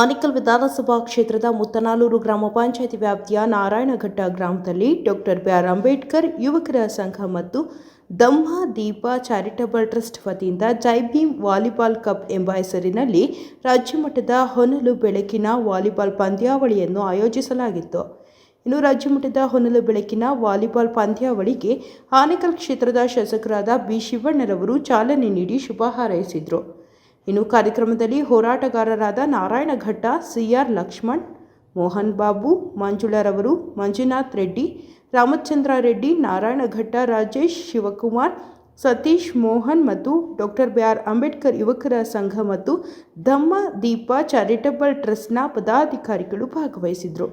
ಆನೇಕಲ್ ವಿಧಾನಸಭಾ ಕ್ಷೇತ್ರದ ಮುತ್ತನಾಲೂರು ಗ್ರಾಮ ಪಂಚಾಯಿತಿ ವ್ಯಾಪ್ತಿಯ ನಾರಾಯಣಘಟ್ಟ ಗ್ರಾಮದಲ್ಲಿ ಡಾಕ್ಟರ್ ಬಿ.ಆರ್. ಅಂಬೇಡ್ಕರ್ ಯುವಕರ ಸಂಘ ಮತ್ತು ಧಮ್ಮ ದೀಪ ಚಾರಿಟಬಲ್ ಟ್ರಸ್ಟ್ ವತಿಯಿಂದ ಜೈ ಭೀಮ್ ವಾಲಿಬಾಲ್ ಕಪ್ ಎಂಬ ಹೆಸರಿನಲ್ಲಿ ರಾಜ್ಯಮಟ್ಟದ ಹೊನಲು ಬೆಳಕಿನ ವಾಲಿಬಾಲ್ ಪಂದ್ಯಾವಳಿಯನ್ನು ಆಯೋಜಿಸಲಾಗಿತ್ತು. ಇನ್ನು ರಾಜ್ಯಮಟ್ಟದ ಹೊನಲು ಬೆಳಕಿನ ವಾಲಿಬಾಲ್ ಪಂದ್ಯಾವಳಿಗೆ ಆನೇಕಲ್ ಕ್ಷೇತ್ರದ ಶಾಸಕರಾದ ಬಿ. ಶಿವಣ್ಣರವರು ಚಾಲನೆ ನೀಡಿ ಶುಭ ಹಾರೈಸಿದರು. ಇನ್ನು ಕಾರ್ಯಕ್ರಮದಲ್ಲಿ ಹೋರಾಟಗಾರರಾದ ನಾರಾಯಣಘಟ್ಟ ಸಿ.ಆರ್. ಲಕ್ಷ್ಮಣ್, ಮೋಹನ್ ಬಾಬು, ಮಂಜುಳರವರು, ಮಂಜುನಾಥ್ ರೆಡ್ಡಿ, ರಾಮಚಂದ್ರ ರೆಡ್ಡಿ, ನಾರಾಯಣಘಟ್ಟ ರಾಜೇಶ್, ಶಿವಕುಮಾರ್, ಸತೀಶ್, ಮೋಹನ್ ಮತ್ತು ಡಾಕ್ಟರ್ ಬಿ.ಆರ್. ಅಂಬೇಡ್ಕರ್ ಯುವಕರ ಸಂಘ ಮತ್ತು ಧಮ್ಮ ದೀಪ ಚಾರಿಟಬಲ್ ಟ್ರಸ್ಟ್ನ ಪದಾಧಿಕಾರಿಗಳು ಭಾಗವಹಿಸಿದರು.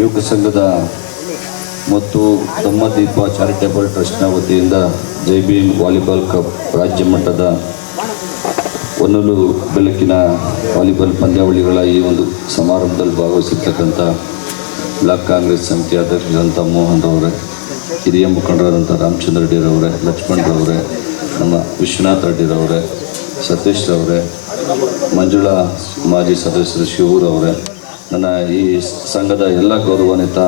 ಯುವಕ ಸಂಘದ ಮತ್ತು ಧಮ್ಮ ದೀಪ ಚಾರಿಟಬಲ್ ಟ್ರಸ್ಟ್ನ ವತಿಯಿಂದ ಜೈ ಭೀಮ್ ವಾಲಿಬಾಲ್ ಕಪ್ ರಾಜ್ಯ ಮಟ್ಟದ ಹೊನಲು ಬೆಳಕಿನ ವಾಲಿಬಾಲ್ ಪಂದ್ಯಾವಳಿಗಳ ಈ ಒಂದು ಸಮಾರಂಭದಲ್ಲಿ ಭಾಗವಹಿಸಿರ್ತಕ್ಕಂಥ ಬ್ಲಾಕ್ ಕಾಂಗ್ರೆಸ್ ಸಮಿತಿ ಅಧ್ಯಕ್ಷರಾದಂಥ ಮೋಹನ್ ರವರೇ, ಹಿರಿಯ ಮುಖಂಡರಾದಂಥ ರಾಮಚಂದ್ರ ರೆಡ್ಡಿರವರೇ, ಲಕ್ಷ್ಮಣ್ ರವರೇ, ನಮ್ಮ ವಿಶ್ವನಾಥ್ ರೆಡ್ಡಿರವರೇ, ಸತೀಶ್ ರವರೇ, ಮಂಜುಳಾ ಮಾಜಿ ಸದಸ್ಯರು ಶಿವರವರೇ, ನನ್ನ ಈ ಸಂಘದ ಎಲ್ಲ ಗೌರವಾನ್ವಿತ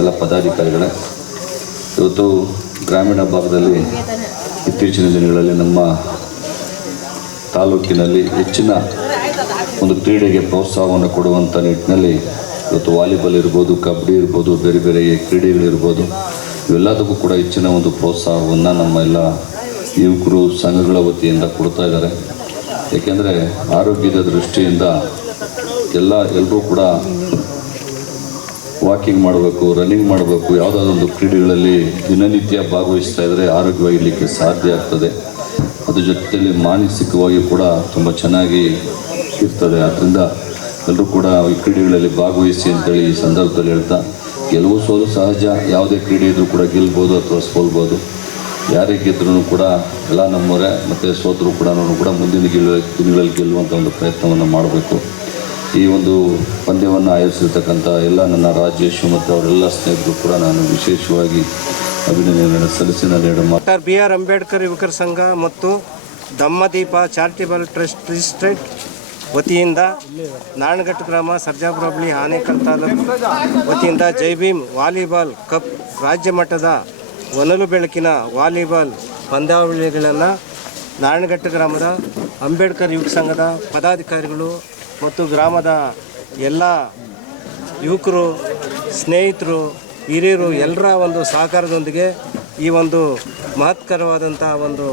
ಎಲ್ಲ ಪದಾಧಿಕಾರಿಗಳೇ, ಇವತ್ತು ಗ್ರಾಮೀಣ ಭಾಗದಲ್ಲಿ ಇತ್ತೀಚಿನ ದಿನಗಳಲ್ಲಿ ನಮ್ಮ ತಾಲೂಕಿನಲ್ಲಿ ಹೆಚ್ಚಿನ ಒಂದು ಕ್ರೀಡೆಗೆ ಪ್ರೋತ್ಸಾಹವನ್ನು ಕೊಡುವಂಥ ನಿಟ್ಟಿನಲ್ಲಿ ಇವತ್ತು ವಾಲಿಬಾಲ್ ಇರ್ಬೋದು, ಕಬಡ್ಡಿ ಇರ್ಬೋದು, ಬೇರೆ ಬೇರೆ ಕ್ರೀಡೆಗಳಿರ್ಬೋದು, ಇವೆಲ್ಲದಕ್ಕೂ ಕೂಡ ಹೆಚ್ಚಿನ ಒಂದು ಪ್ರೋತ್ಸಾಹವನ್ನು ನಮ್ಮ ಎಲ್ಲ ಯುವಕರು ಸಂಘಗಳ ವತಿಯಿಂದ ಕೊಡ್ತಾ ಇದ್ದಾರೆ. ಏಕೆಂದರೆ ಆರೋಗ್ಯದ ದೃಷ್ಟಿಯಿಂದ ಎಲ್ಲರೂ ಕೂಡ ವಾಕಿಂಗ್ ಮಾಡಬೇಕು, ರನ್ನಿಂಗ್ ಮಾಡಬೇಕು, ಯಾವುದಾದೊಂದು ಕ್ರೀಡೆಗಳಲ್ಲಿ ದಿನನಿತ್ಯ ಭಾಗವಹಿಸ್ತಾ ಇದ್ದರೆ ಆರೋಗ್ಯವಾಗಿರಲಿಕ್ಕೆ ಸಾಧ್ಯ ಆಗ್ತದೆ. ಅದ್ರ ಜೊತೆಯಲ್ಲಿ ಮಾನಸಿಕವಾಗಿ ಕೂಡ ತುಂಬ ಚೆನ್ನಾಗಿ ಇರ್ತದೆ. ಆದ್ದರಿಂದ ಎಲ್ಲರೂ ಕೂಡ ಈ ಕ್ರೀಡೆಗಳಲ್ಲಿ ಭಾಗವಹಿಸಿ ಅಂತೇಳಿ ಈ ಸಂದರ್ಭದಲ್ಲಿ ಹೇಳ್ತಾ, ಗೆಲುವು ಸೋಲು ಸಹಜ, ಯಾವುದೇ ಕ್ರೀಡೆ ಇದ್ರೂ ಕೂಡ ಗೆಲ್ಬೋದು ಅಥವಾ ಸೋಲ್ಬೋದು. ಯಾರೇ ಗೆದ್ರೂ ಕೂಡ ಎಲ್ಲ ನಮ್ಮವರೇ, ಮತ್ತು ಸೋತರೂ ಕೂಡ ನಾವು ಕೂಡ ಮುಂದಿನ ದಿನಗಳಲ್ಲಿ ಗೆಲ್ಲುವಂಥ ಒಂದು ಪ್ರಯತ್ನವನ್ನು ಮಾಡಬೇಕು. ಈ ಒಂದು ಪಂದ್ಯವನ್ನು ಆಯೋಜಿಸಿರ್ತಕ್ಕಂಥ ಎಲ್ಲ ನನ್ನ ರಾಜೇಶ್ ಮತ್ತು ಅವರೆಲ್ಲ ಸ್ನೇಹಿತರು ಕೂಡ ನಾನು ವಿಶೇಷವಾಗಿ ಅಭಿನಂದನೆಗಳನ್ನು ಸಲ್ಲಿಸಿ ನಾನು ಡಾಕ್ಟರ್ ಬಿ ಆರ್ ಅಂಬೇಡ್ಕರ್ ಯುವಕರ ಸಂಘ ಮತ್ತು ದಮ್ಮದೀಪ ಚಾರಿಟೇಬಲ್ ಟ್ರಸ್ಟ್ ರಿಜಿಸ್ಟ್ರೇಟ್ ವತಿಯಿಂದ ನಾರಾಯಣಘಟ್ಟ ಗ್ರಾಮ ಸರ್ಜಾಪುರ ಹೋಬಳಿ ಆನೇಕಲ್ ತಾಲೂಕು ವತಿಯಿಂದ ಜೈ ಭೀಮ್ ವಾಲಿಬಾಲ್ ಕಪ್ ರಾಜ್ಯ ಮಟ್ಟದ ಹೊನಲು ಬೆಳಕಿನ ವಾಲಿಬಾಲ್ ಪಂದ್ಯಾವಳಿಗಳನ್ನು ನಾರಾಯಣಘಟ್ಟ ಗ್ರಾಮದ ಅಂಬೇಡ್ಕರ್ ಯುವಕ ಸಂಘದ ಪದಾಧಿಕಾರಿಗಳು ಮತ್ತು ಗ್ರಾಮದ ಎಲ್ಲ ಯುವಕರು, ಸ್ನೇಹಿತರು, ಹಿರಿಯರು ಎಲ್ಲರ ಒಂದು ಸಹಕಾರದೊಂದಿಗೆ ಈ ಒಂದು ಮಹತ್ಕರವಾದಂಥ ಒಂದು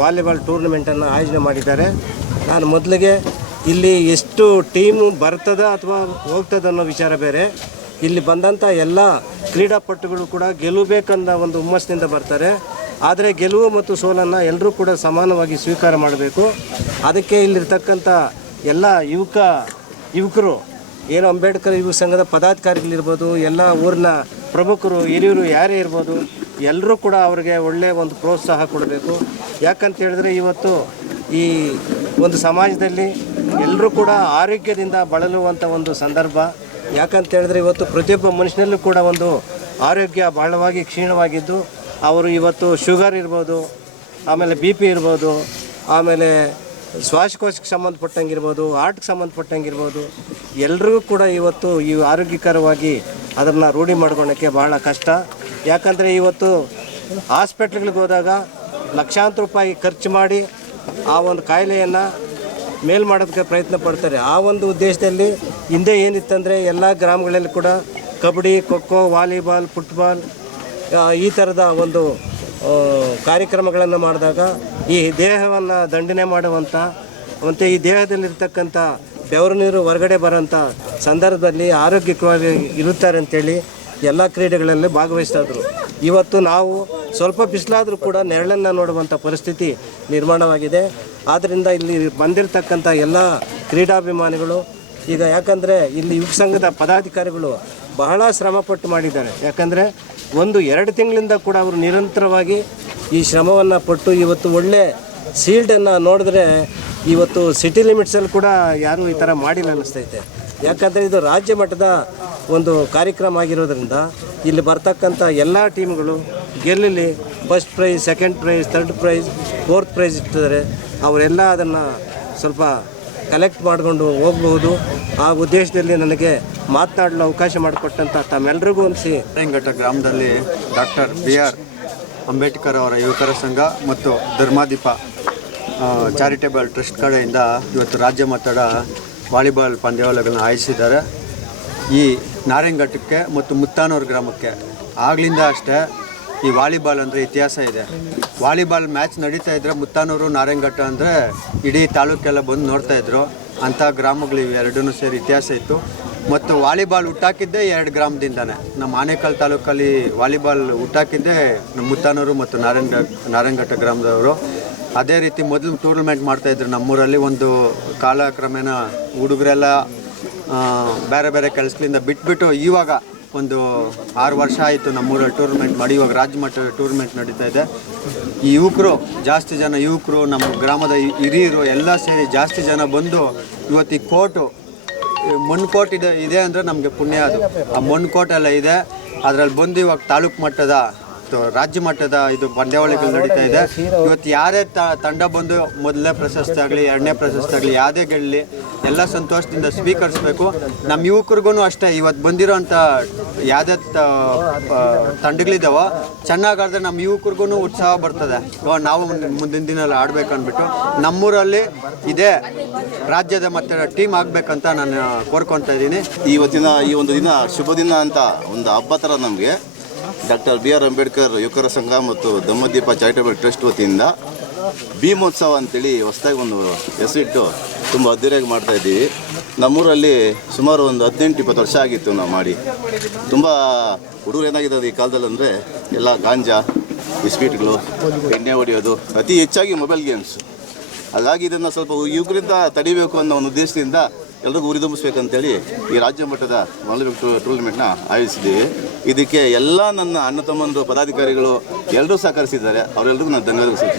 ವಾಲಿಬಾಲ್ ಟೂರ್ನಮೆಂಟನ್ನು ಆಯೋಜನೆ ಮಾಡಿದ್ದಾರೆ. ನಾನು ಮೊದಲಿಗೆ ಇಲ್ಲಿ ಎಷ್ಟು ಟೀಮು ಬರ್ತದ ಅಥವಾ ಹೋಗ್ತದ ಅನ್ನೋ ವಿಚಾರ ಬೇರೆ. ಇಲ್ಲಿ ಬಂದಂಥ ಎಲ್ಲ ಕ್ರೀಡಾಪಟುಗಳು ಕೂಡ ಗೆಲ್ಲಬೇಕನ್ನೋ ಒಂದು ಹುಮ್ಮಸ್ಸಿನಿಂದ ಬರ್ತಾರೆ. ಆದರೆ ಗೆಲುವು ಮತ್ತು ಸೋಲನ್ನು ಎಲ್ಲರೂ ಕೂಡ ಸಮಾನವಾಗಿ ಸ್ವೀಕಾರ ಮಾಡಬೇಕು. ಅದಕ್ಕೆ ಇಲ್ಲಿರ್ತಕ್ಕಂಥ ಎಲ್ಲ ಯುವಕರು ಏನು ಅಂಬೇಡ್ಕರ್ ಯುವ ಸಂಘದ ಪದಾಧಿಕಾರಿಗಳಿರ್ಬೋದು, ಎಲ್ಲ ಊರಿನ ಪ್ರಮುಖರು, ಹಿರಿಯರು ಯಾರೇ ಇರ್ಬೋದು, ಎಲ್ಲರೂ ಕೂಡ ಅವ್ರಿಗೆ ಒಳ್ಳೆಯ ಒಂದು ಪ್ರೋತ್ಸಾಹ ಕೊಡಬೇಕು. ಯಾಕಂತ ಹೇಳಿದ್ರೆ ಇವತ್ತು ಈ ಒಂದು ಸಮಾಜದಲ್ಲಿ ಎಲ್ಲರೂ ಕೂಡ ಆರೋಗ್ಯದಿಂದ ಬಳಲುವಂಥ ಒಂದು ಸಂದರ್ಭ. ಯಾಕಂತ ಹೇಳಿದ್ರೆ ಇವತ್ತು ಪ್ರತಿಯೊಬ್ಬ ಮನುಷ್ಯನಲ್ಲೂ ಕೂಡ ಒಂದು ಆರೋಗ್ಯ ಬಹಳವಾಗಿ ಕ್ಷೀಣವಾಗಿದ್ದು, ಅವರು ಇವತ್ತು ಶುಗರ್ ಇರ್ಬೋದು, ಆಮೇಲೆ ಬಿ ಪಿ ಇರ್ಬೋದು, ಆಮೇಲೆ ಶ್ವಾಸಕೋಶಕ್ಕೆ ಸಂಬಂಧಪಟ್ಟಂಗಿರ್ಬೋದು, ಹಾರ್ಟ್ಗೆ ಸಂಬಂಧಪಟ್ಟಂಗಿರ್ಬೋದು, ಎಲ್ರಿಗೂ ಕೂಡ ಇವತ್ತು ಈ ಆರೋಗ್ಯಕರವಾಗಿ ಅದನ್ನು ರೂಢಿ ಮಾಡ್ಕೊಳ್ಳೋಕ್ಕೆ ಬಹಳ ಕಷ್ಟ. ಯಾಕಂದರೆ ಇವತ್ತು ಹಾಸ್ಪಿಟ್ಲ್ಗಳಿಗೆ ಹೋದಾಗ ಲಕ್ಷಾಂತರ ರೂಪಾಯಿ ಖರ್ಚು ಮಾಡಿ ಆ ಒಂದು ಕಾಯಿಲೆಯನ್ನು ಮೇಲ್ ಮಾಡೋದಕ್ಕೆ ಪ್ರಯತ್ನ ಪಡ್ತಾರೆ. ಆ ಒಂದು ಉದ್ದೇಶದಲ್ಲಿ ಹಿಂದೆ ಏನಿತ್ತಂದರೆ ಎಲ್ಲ ಗ್ರಾಮಗಳಲ್ಲಿ ಕೂಡ ಕಬಡ್ಡಿ, ಖೋಖೋ, ವಾಲಿಬಾಲ್, ಫುಟ್ಬಾಲ್ ಈ ಥರದ ಒಂದು ಕಾರ್ಯಕ್ರಮಗಳನ್ನು ಮಾಡಿದಾಗ ಈ ದೇಹವನ್ನು ದಂಡನೆ ಮಾಡುವಂಥ ಮತ್ತು ಈ ದೇಹದಲ್ಲಿರ್ತಕ್ಕಂಥ ಬೆವರು ನೀರು ಹೊರಗಡೆ ಬರೋಂಥ ಸಂದರ್ಭದಲ್ಲಿ ಆರೋಗ್ಯಕವಾಗಿ ಇರುತ್ತಾರೆ ಅಂತೇಳಿ ಎಲ್ಲ ಕ್ರೀಡೆಗಳಲ್ಲಿ ಭಾಗವಹಿಸ್ತಾಯಿದ್ರು. ಇವತ್ತು ನಾವು ಸ್ವಲ್ಪ ಬಿಸಿಲಾದರೂ ಕೂಡ ನೆರಳನ್ನು ನೋಡುವಂಥ ಪರಿಸ್ಥಿತಿ ನಿರ್ಮಾಣವಾಗಿದೆ. ಆದ್ದರಿಂದ ಇಲ್ಲಿ ಬಂದಿರತಕ್ಕಂಥ ಎಲ್ಲ ಕ್ರೀಡಾಭಿಮಾನಿಗಳು ಈಗ, ಯಾಕಂದರೆ ಇಲ್ಲಿ ಯುವ ಸಂಘದ ಪದಾಧಿಕಾರಿಗಳು ಬಹಳ ಶ್ರಮಪಟ್ಟು ಮಾಡಿದ್ದಾರೆ. ಯಾಕಂದರೆ 1-2 ತಿಂಗಳಿಂದ ಕೂಡ ಅವರು ನಿರಂತರವಾಗಿ ಈ ಶ್ರಮವನ್ನು ಪಟ್ಟು ಇವತ್ತು ಒಳ್ಳೆ ಸೀಲ್ಡನ್ನು ನೋಡಿದ್ರೆ ಇವತ್ತು ಸಿಟಿ ಲಿಮಿಟ್ಸಲ್ಲಿ ಕೂಡ ಯಾರೂ ಈ ಥರ ಮಾಡಿಲ್ಲ ಅನ್ನಿಸ್ತೈತೆ. ಯಾಕಂದರೆ ಇದು ರಾಜ್ಯ ಮಟ್ಟದ ಒಂದು ಕಾರ್ಯಕ್ರಮ ಆಗಿರೋದ್ರಿಂದ ಇಲ್ಲಿ ಬರ್ತಕ್ಕಂಥ ಎಲ್ಲ ಟೀಮ್ಗಳು ಗೆಲ್ಲಲಿ, first prize, second prize, third prize, fourth prize ಇಟ್ಟಿದ್ದಾರೆ. ಅವರೆಲ್ಲ ಅದನ್ನು ಸ್ವಲ್ಪ ಕಲೆಕ್ಟ್ ಮಾಡಿಕೊಂಡು ಹೋಗಬಹುದು. ಆ ಉದ್ದೇಶದಲ್ಲಿ ನನಗೆ ಮಾತನಾಡಲು ಅವಕಾಶ ಮಾಡಿಕೊಟ್ಟಂಥ ತಮ್ಮೆಲ್ಲರಿಗೂ ಅನಿಸಿ ನಾರಾಯಣಘಟ್ಟ ಗ್ರಾಮದಲ್ಲಿ ಡಾಕ್ಟರ್ ಬಿ ಆರ್ ಅಂಬೇಡ್ಕರ್ ಅವರ ಯುವಕರ ಸಂಘ ಮತ್ತು ಧರ್ಮಾದೀಪ ಚಾರಿಟೇಬಲ್ ಟ್ರಸ್ಟ್ ಕಡೆಯಿಂದ ಇವತ್ತು ರಾಜ್ಯ ಮಟ್ಟದ ವಾಲಿಬಾಲ್ ಪಂದ್ಯಾವಳಿಗಳನ್ನ ಆಯೋಜಿಸಿದ್ದಾರೆ. ಈ ನಾರಾಯಣಘಟ್ಟಕ್ಕೆ ಮತ್ತು ಮುತ್ತಾನೂರು ಗ್ರಾಮಕ್ಕೆ ಆಗಲಿಂದ ಅಷ್ಟೇ ಈ ವಾಲಿಬಾಲ್ ಅಂದರೆ ಇತಿಹಾಸ ಇದೆ. ವಾಲಿಬಾಲ್ ಮ್ಯಾಚ್ ನಡೀತಾ ಇದ್ದರೆ ಮುತ್ತಾನೂರು, ನಾರಾಯಣಘಟ್ಟ ಅಂದರೆ ಇಡೀ ತಾಲೂಕೆಲ್ಲ ಬಂದು ನೋಡ್ತಾಯಿದ್ರು. ಅಂಥ ಗ್ರಾಮಗಳು ಇವೆರಡೂ ಸೇರಿ ಇತಿಹಾಸ ಇತ್ತು. ಮತ್ತು ವಾಲಿಬಾಲ್ ಹುಟ್ಟಾಕಿದ್ದೇ 2 ಗ್ರಾಮದಿಂದನೇ. ನಮ್ಮ ಆನೇಕಲ್ ತಾಲೂಕಲ್ಲಿ ವಾಲಿಬಾಲ್ ಹುಟ್ಟಾಕಿದ್ದೇ ನಮ್ಮ ಮುತ್ತಾನೂರು ಮತ್ತು ನಾರಾಯಣಘಟ್ಟ ಗ್ರಾಮದವರು. ಅದೇ ರೀತಿ ಮೊದಲು ಟೂರ್ನಮೆಂಟ್ ಮಾಡ್ತಾಯಿದ್ರು ನಮ್ಮೂರಲ್ಲಿ. ಒಂದು ಕಾಲಕ್ರಮೇಣ ಹುಡುಗರೆಲ್ಲ ಬೇರೆ ಬೇರೆ ಕೆಲಸಗಳಿಂದ ಬಿಟ್ಬಿಟ್ಟು ಇವಾಗ ಒಂದು 6 ವರ್ಷ ಆಯಿತು ನಮ್ಮೂರಲ್ಲಿ ಟೂರ್ನಮೆಂಟ್ ಮಾಡಿ. ಇವಾಗ ರಾಜ್ಯ ಮಟ್ಟದ ಟೂರ್ನಮೆಂಟ್ ನಡೀತಾ ಇದೆ. ಈ ಜಾಸ್ತಿ ಜನ ಯುವಕರು, ನಮ್ಮ ಗ್ರಾಮದ ಹಿರಿಯರು ಎಲ್ಲ ಸೇರಿ ಜಾಸ್ತಿ ಜನ ಬಂದು ಇವತ್ತು ಈ ಕೋಟು, ಮಣ್ಣು ಕೋಟ್ ಇದೆ ಅಂದರೆ ನಮಗೆ ಪುಣ್ಯ. ಅದು ಆ ಮಣ್ಣು ಕೋಟ್ ಎಲ್ಲ ಇದೆ. ಅದರಲ್ಲಿ ಬಂದು ಇವಾಗ ತಾಲೂಕು ಮಟ್ಟದ ರಾಜ್ಯ ಮಟ್ಟದ ಇದು ಪಂದ್ಯಾವಳಿಗಳು ನಡೀತಾ ಇದೆ. ಇವತ್ತು ಯಾರೇ ತಂಡ ಬಂದು ಮೊದಲನೇ ಪ್ರಶಸ್ತಿ ಆಗಲಿ, 2ನೇ ಪ್ರಶಸ್ತಿ ಆಗಲಿ, ಯಾವುದೇ ಗೆಲ್ಲಲಿ ಎಲ್ಲ ಸಂತೋಷದಿಂದ ಸ್ವೀಕರಿಸಬೇಕು. ನಮ್ಮ ಯುವಕರಿಗೂ ಅಷ್ಟೇ. ಇವತ್ತು ಬಂದಿರೋ ಅಂಥ ಯಾವುದೇ ತಂಡಗಳಿದ್ದಾವೋ ಚೆನ್ನಾಗಾದ್ರೆ ನಮ್ಮ ಯುವಕರಿಗೂ ಉತ್ಸಾಹ ಬರ್ತದೆ. ನಾವು ಮುಂದಿನ ದಿನಲ್ಲಿ ಆಡಬೇಕು ಅಂದ್ಬಿಟ್ಟು ನಮ್ಮೂರಲ್ಲಿ ಇದೇ ರಾಜ್ಯದ ಮಟ್ಟದ ಟೀಮ್ ಆಗಬೇಕಂತ ನಾನು ಕೋರ್ಕೊತಾ ಇದ್ದೀನಿ. ಇವತ್ತಿನ ಈ ಒಂದು ದಿನ ಶುಭ ದಿನ ಅಂತ ಒಂದು ಹಬ್ಬ ಥರ ನಮಗೆ ಡಾಕ್ಟರ್ ಬಿ ಆರ್ ಅಂಬೇಡ್ಕರ್ ಯುವಕರ ಸಂಘ ಮತ್ತು ದಮ್ಮದೀಪ ಚಾರಿಟೇಬಲ್ ಟ್ರಸ್ಟ್ ವತಿಯಿಂದ ಭೀಮೋತ್ಸವ ಅಂತೇಳಿ ಹೊಸದಾಗಿ ಒಂದು ಹೆಸರಿಟ್ಟು ತುಂಬ ಅದ್ದೂರಿಯಾಗಿ ಮಾಡ್ತಾಯಿದ್ದೀವಿ. ನಮ್ಮೂರಲ್ಲಿ ಸುಮಾರು ಒಂದು 18-20 ವರ್ಷ ಆಗಿತ್ತು ನಾವು ಮಾಡಿ. ತುಂಬ ಹುಡುಗರು ಏನಾಗಿದೆ ಈ ಕಾಲದಲ್ಲಿ ಅಂದರೆ ಎಲ್ಲ ಗಾಂಜಾ, ಬಿಸ್ಕಿಟ್ಗಳು, ಎಣ್ಣೆ ಹೊಡೆಯೋದು, ಅತಿ ಹೆಚ್ಚಾಗಿ ಮೊಬೈಲ್ ಗೇಮ್ಸ್. ಹಾಗಾಗಿ ಇದನ್ನು ಸ್ವಲ್ಪ ಯುವಕರಿಂದ ತಡಿಬೇಕು ಅನ್ನೋ ಒಂದು ಉದ್ದೇಶದಿಂದ ಎಲ್ರಿಗೂ ಉರಿದುಂಬಿಸ್ಬೇಕಂತೇಳಿ ಈ ರಾಜ್ಯ ಮಟ್ಟದ ವಾಲಿಬಾಲ್ ಟೂರ್ನಮೆಂಟ್ನ ಆಯೋಜಿಸಿದ್ದೀವಿ. ಇದಕ್ಕೆ ಎಲ್ಲ ನನ್ನ ಅಣ್ಣ ತಮ್ಮಂದರು ಪದಾಧಿಕಾರಿಗಳು ಎಲ್ಲರೂ ಸಹಕರಿಸಿದ್ದಾರೆ. ಅವರೆಲ್ಲರಿಗೂ ನಾನು ಧನ್ಯವಾದ ಸಲ್ಲಿಸ್ತೀನಿ.